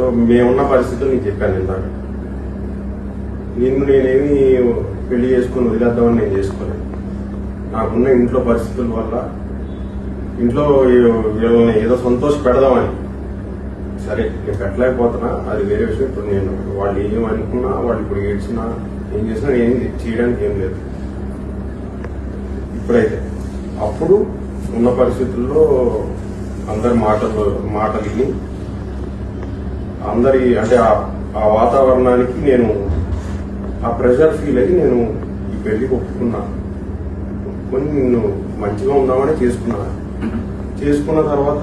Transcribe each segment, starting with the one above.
So మేమున్న పరిస్థితులు నీకు చెప్పాను ఇందాక. నేనేమి పెళ్లి చేసుకుని వదిలేద్దామని నేను చేసుకోలేదు. నాకున్న ఇంట్లో పరిస్థితుల వల్ల ఇంట్లో వీళ్ళని ఏదో సంతోష పెడదామని. సరే నేను పెట్టలేకపోతున్నా, అది వేరే విషయం. ఇప్పుడు నేను వాళ్ళు ఏమనుకున్నా, వాళ్ళు ఇప్పుడు ఏడ్చినా ఏం చేసినా ఏం చేయడానికి ఏం లేదు ఇప్పుడైతే. అప్పుడు ఉన్న పరిస్థితుల్లో అందరి మాటలు విని అందరి అంటే ఆ వాతావరణానికి నేను ఆ ప్రెషర్ ఫీల్ అయ్యి నేను ఈ పెళ్లికి ఒప్పుకున్నా. ఒప్పుకొని నేను మంచిగా ఉందామని చేసుకున్న తర్వాత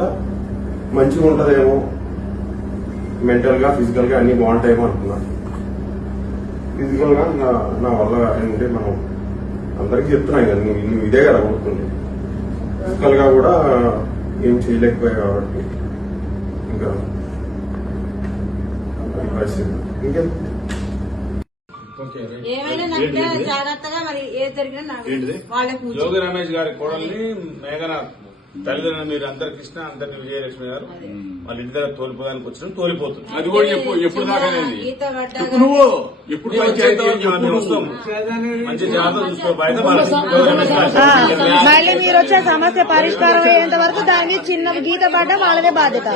మంచిగా ఉంటుందేమో, మెంటల్ గా ఫిజికల్ గా అన్ని బాగుంటాయేమో అనుకున్నా. ఫిజికల్ గా నా వల్ల అంటే మనం అందరికీ చెప్తున్నాయి కదా, నువ్వు ఇదే కదా కొడుతుంది. ఫిజికల్ గా కూడా ఏం చేయలేకపోయా కాబట్టి ఇంకా పరిస్థితి ఇంకేం. జాగ్రత్తగా మరి ఏది జరిగినా జోగి రమేష్ గారి కోడల్ని మేఘనాథ్ తల్లిదండ్రులు మీరు అందరు కృష్ణ అందరిని విజయలక్ష్మి గారు వాళ్ళ ఇంటి దగ్గర తోలిపోదానికి వచ్చిన తోలిపోతుంది. అది కూడా ఎప్పుడు దాకా నువ్వు ఎప్పుడు మంచి జాగ్రత్త చూసుకో. బయట మళ్ళీ మీరు వచ్చే సమస్య పరిష్కారం అయ్యేంత వరకు దాన్ని చిన్న గీత పడ్డా వాళ్ళదే బాధ్యత.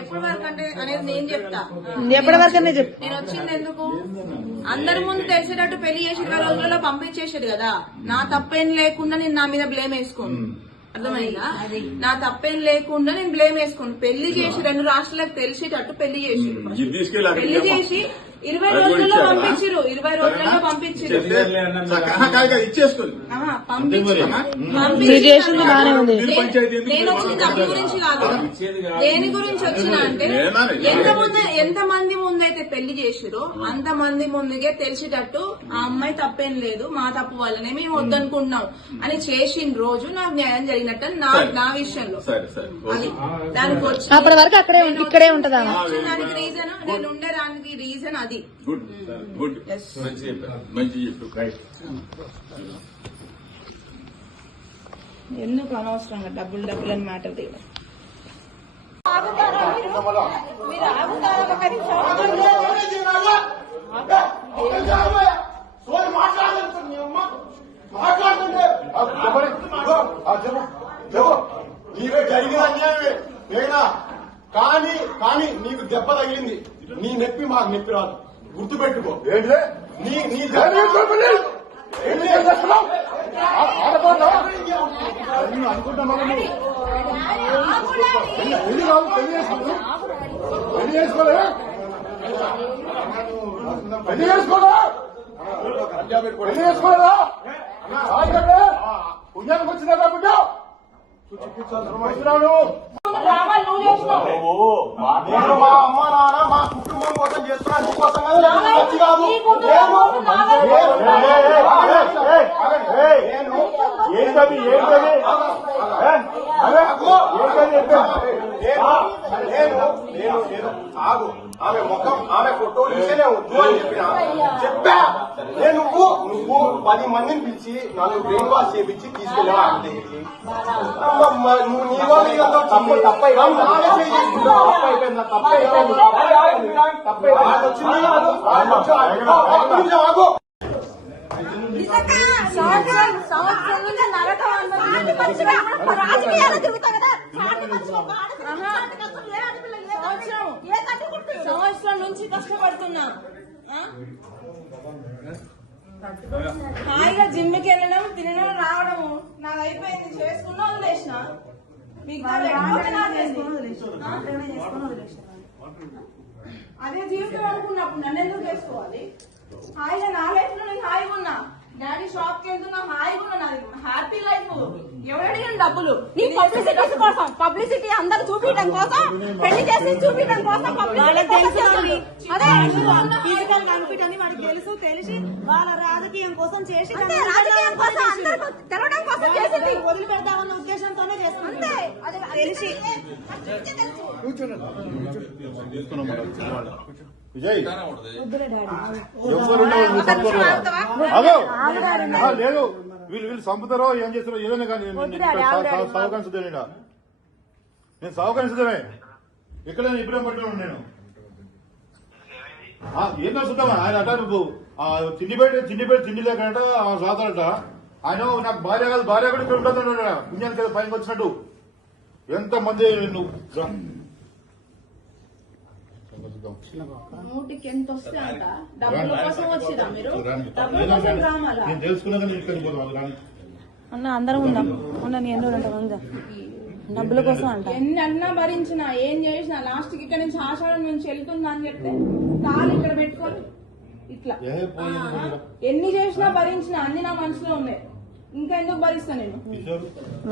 ఎప్పటి వరకు అంటే అనేది నేను చెప్తా. ఎప్పటి వరకు నేను వచ్చింది ఎందుకు అందరి ముందు తెలిసేటట్టు పెళ్లి చేసి 20 రోజులలో పంపించేసాడు కదా. నా తప్పేం లేకుండా నేను నా మీద బ్లేమ్ వేసుకోను. అర్థమైందా? నా తప్పేం లేకుండా నేను బ్లేమ్ వేసుకోను. పెళ్లి చేసి 2 రాష్ట్రాలకు తెలిసేటట్టు పెళ్లి చేసి 20 రోజుల్లో పంపించారు. 20 రోజుల్లో పంపించారు. నేను వచ్చిన తప్పు గురించి కాదు, దేని గురించి వచ్చినా అంటే ఎంతమంది ముందైతే పెళ్లి చేసిరో అంతమంది ముందుగా తెలిసేటట్టు ఆ అమ్మాయి తప్పేం లేదు, మా తప్పు వల్లనే మేము వద్దనుకుంటున్నాం అని చేసిన రోజు నాకు న్యాయం జరిగినట్టు నా విషయంలో. అది దానికి వచ్చి అప్పటి వరకు ఇక్కడే ఉంటదా దానికి రీజన్ నేను ఉండేదానికి రీజన్ అది. గుడ్ గుడ్ మంచి చెప్పు. ఎందుకు అనవసరంగా డబ్బులు అని మాటలు తీయడం. నీవే జరిగిన అన్యాయమే మేఘనా. కానీ నీకు దెబ్బ తగిలింది. నీ నొప్పి మాకు నొప్పి రాదు, గుర్తుపెట్టుకో. అనుకుంటున్నా పెళ్లి చేసుకోలేదా? పుణ్యానికి వచ్చిందా బిడ్డ? నేను మా అమ్మ నాన్న మా కుటుంబం కోసం చేస్తున్నా, నీ కోసం కాదు. ఆమె ముఖం ఆమె ఫోటో చూసేనే వద్దు అని చెప్పా. నువ్వు 10 మందిని పిలిచి నన్ను బ్రెయిన్ వాష్ చేయించి తీసుకెళ్ళావా ఆమె దగ్గరికి? నువ్వు నీ వాళ్ళు సంవత్సరం నుంచి కష్టపడుతున్నా. హాయిగా జిమ్కి వెళ్ళడం, తినడం, రావడము నాకు అయిపోయింది. చేసుకున్నా వదిలేసిన. అదే జీవితం అనుకున్నప్పుడు నన్ను ఎందుకు చేసుకోవాలి? హాయిగా నా లైఫ్ లో నేను హాయిగా ఉన్నా. డాడీ షాప్ కి వెళ్తున్నా, హాయిగా ఉన్నా. నాది హ్యాపీ లైఫ్. ఎవరడిగిన డబ్బులు నీ పబ్లిసిటీ కోసం, పబ్లిసిటీ అందరు చూపించడం కోసం, పెళ్లి చేసి చూపించడం కోసం ఫిజికల్ కనిపిట్ అని వాడికి తెలిసి వాళ్ళ రాజకీయం కోసం చేసి రాజకీయం కోసం తెలవడం కోసం చేసింది. వదిలిపెడతామన్న ఉద్దేశంతోనే చేస్తుంది. తెలిసి విజయ్ లేదు, వీళ్ళు చంపుతారో ఏం చేస్తారో ఏదైనా కానీ నేను సహకరించదే. ఎక్కడైనా ఇబ్బంది పడుతున్నాను నేను ఏంటో చూద్దామా ఆయన అట నువ్వు తిండి లేకట సాధారట ఆయన నాకు భార్య కాదు భార్య కూడా ఇక్కడ ఉంటుందంట పుణ్యానికి కదా పైకి వచ్చినట్టు ఎంత మంది నువ్వు నూటికి ఎంత వస్తే అంట డబ్బుల కోసం వచ్చిరా మీరు డబ్బుల కోసం రామాలా నేను తెలుసుకున్నా కానీ ఇక్కడికి పోతాను రాని అన్న అందరం ఉందాం ఉన్న ఎన్నో ఉందాం డబ్బుల కోసం అంట ఎన్ని అన్నా భరించినా ఏం చేసినా లాస్ట్ కి ఇక్కడ నుంచి ఆషాఢం నుంచి వెళ్తుందా అని చెప్తే కాలు ఇక్కడ పెట్టుకొని ఇట్లా ఎన్ని చేసినా భరించినా అన్ని నా మనసులో ఉన్నాయి ఇంకా ఎందుకు భరిస్తా నేను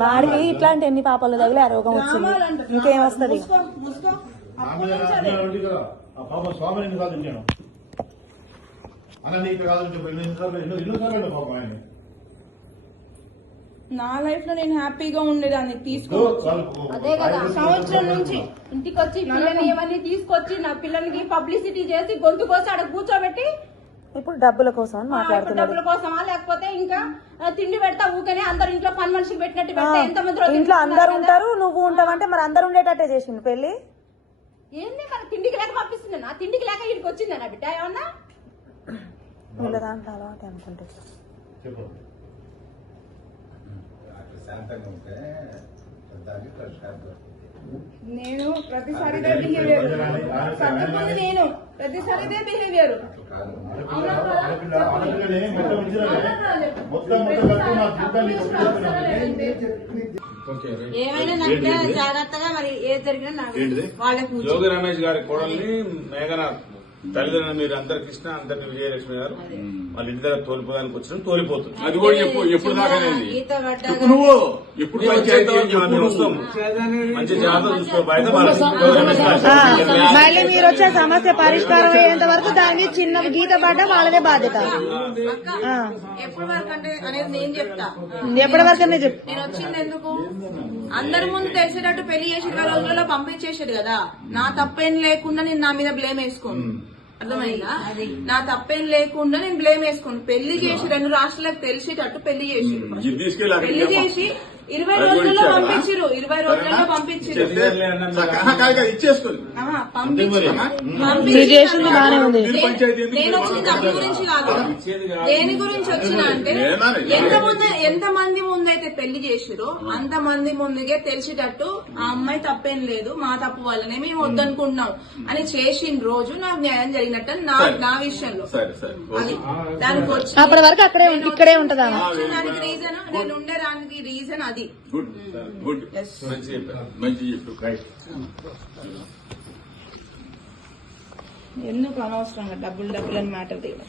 వాడికి ఇట్లాంటి ఎన్ని పాపాలు తగిలే ఆ రోగం వచ్చింది ఇంకేం వస్తుంది మూసుకో ఆ పాప స్వామిని కాదు నేను అన్న ఇక్కడ కాదు ఎన్నోసార్లు పాపం ఆయన నా లైఫ్ లో నేను హ్యాపీగా ఉండేదాన్ని తీసుకోవచ్చు అదే కదా సంవత్సరం నుంచి ఇంటికి వచ్చి పిల్లని ఇవన్నీ తీసుకొచ్చి నా పిల్లలకి పబ్లిసిటీ చేసి గొంతు కోసి అక్కడ కూర్చోబెట్టి ఇప్పుడు డబ్బుల కోసం అని ఇప్పుడు మాట్లాడుతున్నారు డబ్బుల కోసమా లేకపోతే ఇంకా తిండి పెడతా ఊకనే అందరు ఇంట్లో పని మనుషులు పెట్టినట్టు పెడితే ఎంతమంది ఇంట్లో అందరు ఉంటారు నువ్వు ఉంటావంటే మరి అందరు ఉండేటట్టే చేసిండు పెళ్లి ఏంది మన తిండికి లేక పంపిస్తుంది నా తిండికి లేక ఇక్కడికి వచ్చిందా నా బిడ్డ ఏమన్నా వీళ్ళ దాంట్లో అలవాటు అనుకుంటే చెప్పు నేను ప్రతిసారి ఇదే బిహేవియర్ సర్దుకుంది నేను ప్రతిసారి ఇదే బిహేవియర్ ఏమైనా నచ్చితే జాగ్రత్తగా మరి ఏది జరిగినా నాకు వాళ్ళకి జోగి రమేష్ గారి కోడల్ని మేఘన తల్లిదండ్రులు మీరు అందరు కృష్ణ అందరిని విజయలక్ష్మి గారు వాళ్ళ ఇంటి దగ్గర తోలిపోదానికి వచ్చిన తోలిపోతుంది. అది కూడా ఎప్పుడు దాకా ఈత పడ్డా ఇప్పుడు నువ్వు ఎప్పుడు మేము వస్తాం మంచి జాగ్రత్త చూసుకో బయట మళ్ళీ మీరు వచ్చే సమస్య పరిష్కారం అయ్యేంత వరకు దానికి చిన్న గీత పడ్డా వాళ్ళదే బాధ్యత ఎప్పటి వరకు అంటే అనేది నేను చెప్తా ఎప్పటి వరకు చెప్పు నేను వచ్చింది ఎందుకు అందరి ముందు తెలిసేటట్టు పెళ్లి చేసి 20 రోజులలో పంపించేసాడు కదా నా తప్పేం లేకుండా నేను నా మీద బ్లేమ్ వేసుకోను అర్థమైందా నా తప్పేం లేకుండా నేను బ్లేమ్ వేసుకోను పెళ్లి చేసి 2 రాష్ట్రాలకు తెలిసేటట్టు పెళ్లి చేసి పెళ్లి చేసి 20 రోజుల్లో పంపించారు 20 రోజుల్లో పంపించారు ఇచ్చేసుకుని మీరు చేసింది బానే ఉంది నేను వచ్చింది డబ్బు గురించి కాదు దేని గురించి వచ్చినా అంటే ఎంత మంది ముందైతే పెళ్లి చేసిరో అంత మంది ముందుగే తెలిసేటట్టు ఆ అమ్మాయి తప్పేం లేదు మా తప్పు వల్లనే మేము వద్దనుకుంటున్నాం అని చేసిన రోజు నాకు న్యాయం జరిగినట్టు నా విషయంలో అది దానికి వచ్చి అప్పటి వరకు ఇక్కడే ఉంటదా దానికి రీజన్ నేను ఉండేదానికి రీజన్ అది గుడ్ గుడ్ మంచి చెప్పారు మంచి చెప్పారు ఎందుకు అనవసరంగా డబ్బులు అని మ్యాటర్ తీయడం